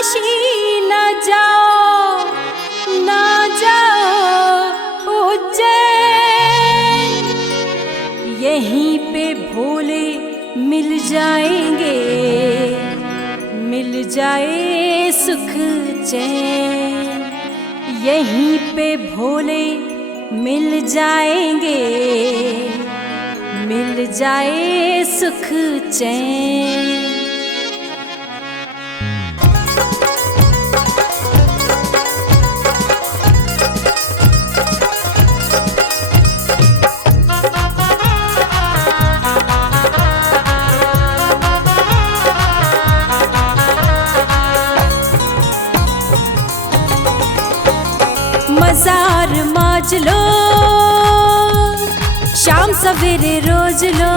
काशी न जाओ, न जाओ उज्जैन, यहीं पे भोले मिल जाएंगे, मिल जाए सुख चैन। यहीं पे भोले मिल जाएंगे, मिल जाए सुख चैन। मजार माज लो, शाम सवेरे रोज लो।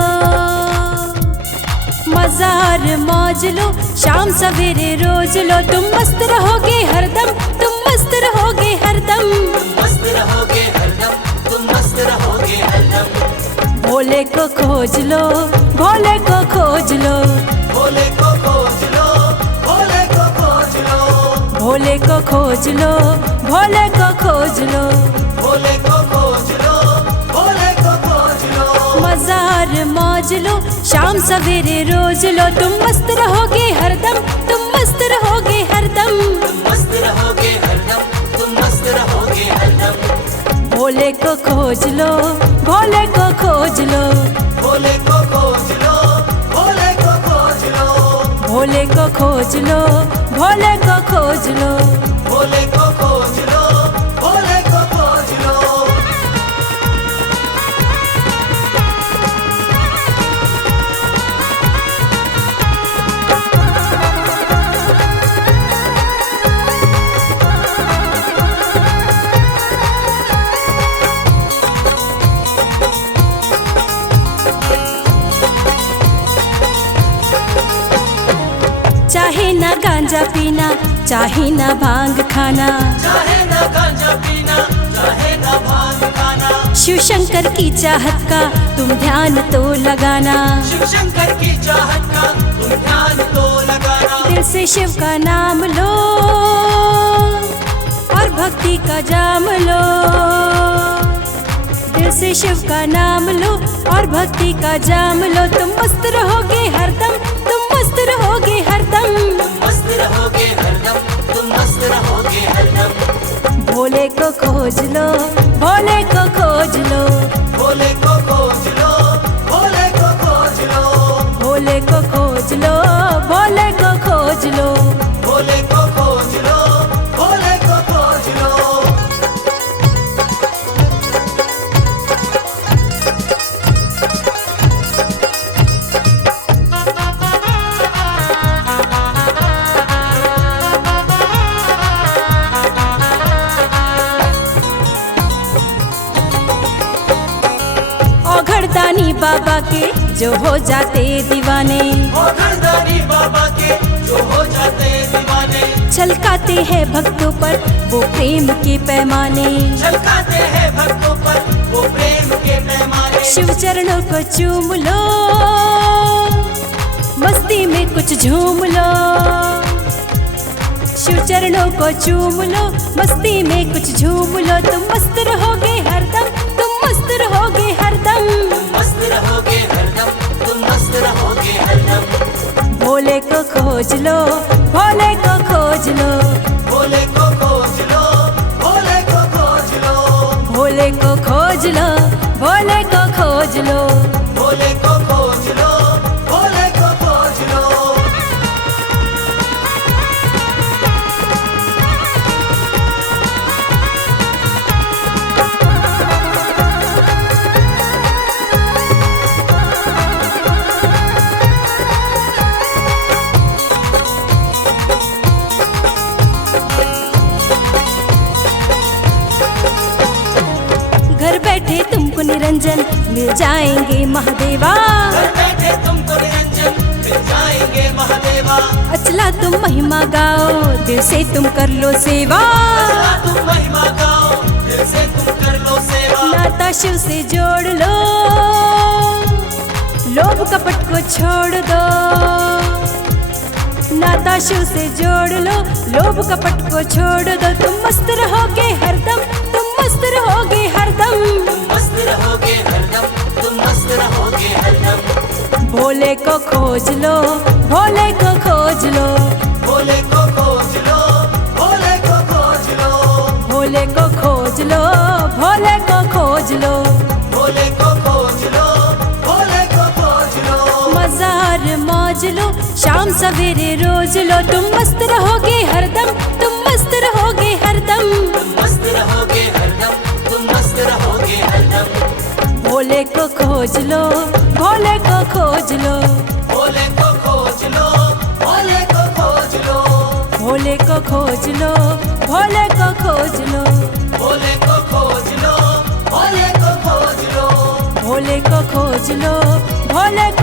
मजार मौज लो, शाम सवेरे रोज लो। तुम मस्त रहोगे हरदम, तुम मस्त रहोगे हरदम, मस्त रहोगे हरदम, तुम मस्त रहोगे हरदम। भोले को खोज लो, भोले को खोज लो, भोले को खोज लो, भोले को खोज लो, भोले को खोज लो, भोले को खोज लो, भोले को खोज लो, भोले को खोज लो। मजार मौज लो, शाम सवेरे रोज लो। तुम मस्त रहोगे हरदम, तुम मस्त रहोगे हरदम, तुम मस्त रहोगे हरदम, तुम मस्त रहोगे हरदम। भोले को खोज लो, भोले को खोज लो, भोले को खोज लो, भोले को खोज लो, भोले को खोज लो, भोले को खोज लो, भोले को खोज लो, भोले को खोज लो। चाहे ना गांजा पीना, चाहे ना भांग खाना, चाहे ना गांजा पीना, चाहे ना भांग खाना। शिव शंकर की चाहत का तुम ध्यान तो लगाना। शिव शंकर की चाहत का तुम ध्यान तो लगाना। दिल से शिव का नाम लो और भक्ति का जाम लो। दिल से शिव का नाम लो और भक्ति का जाम लो। तुम मस्त रहोगे हरदम, तुम मस्त रहोगे हरदम, मस्त रहोगे हरदम, तुम मस्त रहोगे हरदम। भोले को खोज लो, भोले को खोज लो, भोले को खोज लो, भोले को खोज लो, भोले को खोज लो, भोले को खोज लो, भोले को खोज लो, भोले को खोज लो। औघड़दानी बाबा के जो हो जाते दीवाने, औघड़दानी बाबा के जो हो जाते दीवाने। छलकाते हैं भक्तों पर वो प्रेम के पैमाने। छलकाते हैं भक्तों पर वो प्रेम के पैमाने। शिव चरणों को चूम लो, मस्ती में कुछ झूम लो। शिव चरणों को चूम लो, मस्ती में कुछ झूम लो। तुम मस्त रहोगे हरदम, तुम मस्त रहोगे हरदम, मस्त रहोगे हरदम, तुम मस्त रहोगे हरदम। भोले को खोज लो, भोले को खोज लो, भोले को खोज लो, भोले को खोज लो, भोले को खोज लो, भोले को खोज लो, भोले को खोज लो, भोले को खोज लो। घर बैठे तुमको निरंजन मिल जाएंगे महादेवा। घर बैठे तुमको निरंजन मिल जाएंगे महादेवा। अचला तुम महिमा गाओ, दिल से तुम कर लो सेवा। अचला तुम महिमा गाओ, दिल से तुम कर लो सेवा। नाता शिव से जोड़ लो, लोभ कपट को छोड़ दो। नाता शिव से जोड़ लो, लोभ कपट को छोड़ दो, तुम मस्त रहोगे हरदम, तुम मस्त रहोगे हरदम। तुम मस्त रहोगे हरदम, तुम मस्त रहोगे हरदम। भोले को खोज लो, भोले को खोज लो, भोले को खोज लो, भोले को खोज लो, भोले को खोज लो, भोले को खोज लो, भोले को खोज लो, भोले को खोज लो। मजार मौज लो, शाम सवेरे रोज लो, तुम मस्त रहोगे हरदम, तुम मस्त रहोगे हरदम। तुम मस्त रहोगे हरदम, तुम मस्त रहोगे हरदम। भोले को खोज लो, भोले को खोज लो, भोले को खोज लो, भोले को खोज लो, भोले को खोज लो, भोले को खोज लो, भोले को खोज लो, भोले को खोज लो, भोले को खोज लो, भोले को